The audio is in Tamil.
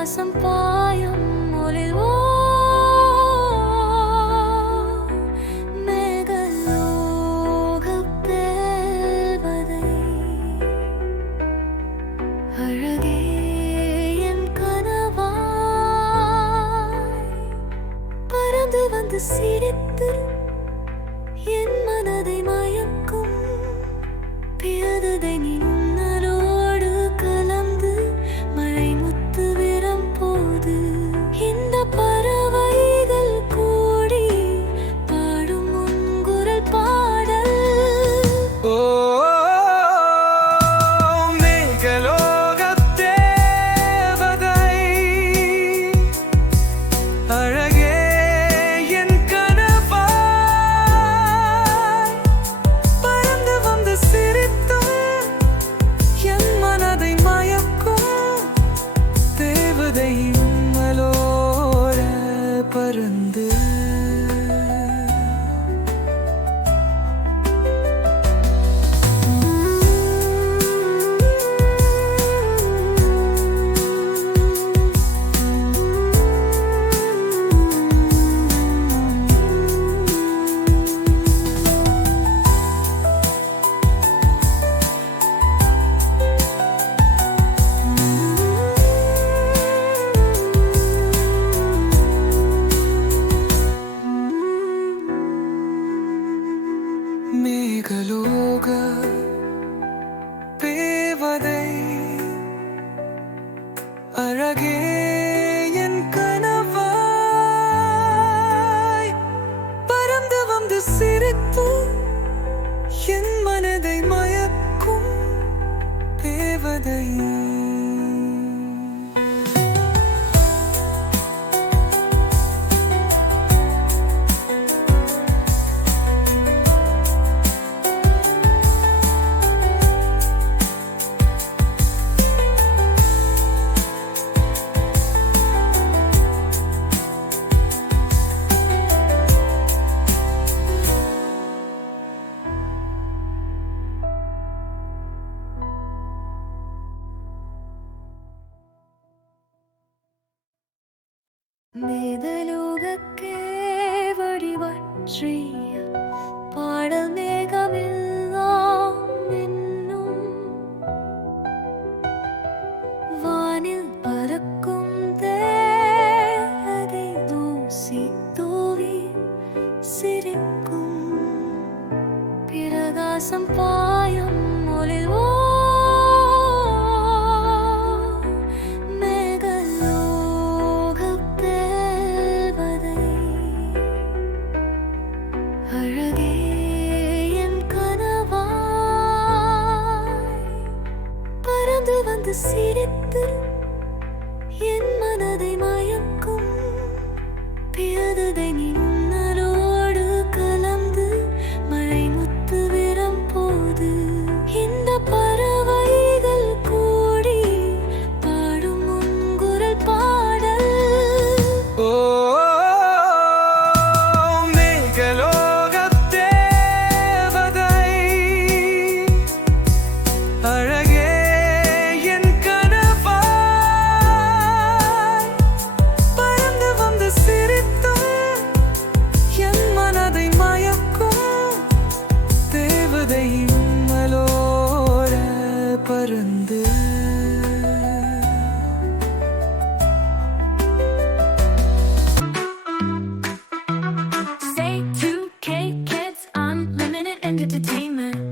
பிரகாசம் பாயும் ஒளில் அழகே என் கனவாய். பறந்து வந்து சிரித்து என் மனதை மயக்கும். பிறந்ததை நீ மேதலோகக்கே வடிவற்றிய பாடல் மேகமெல்லாம் என்னும் வானில் பறக்கும் தேகை தூசி தூவி சிரிக்கும் பிரகாசம் பாயும் சிரித்து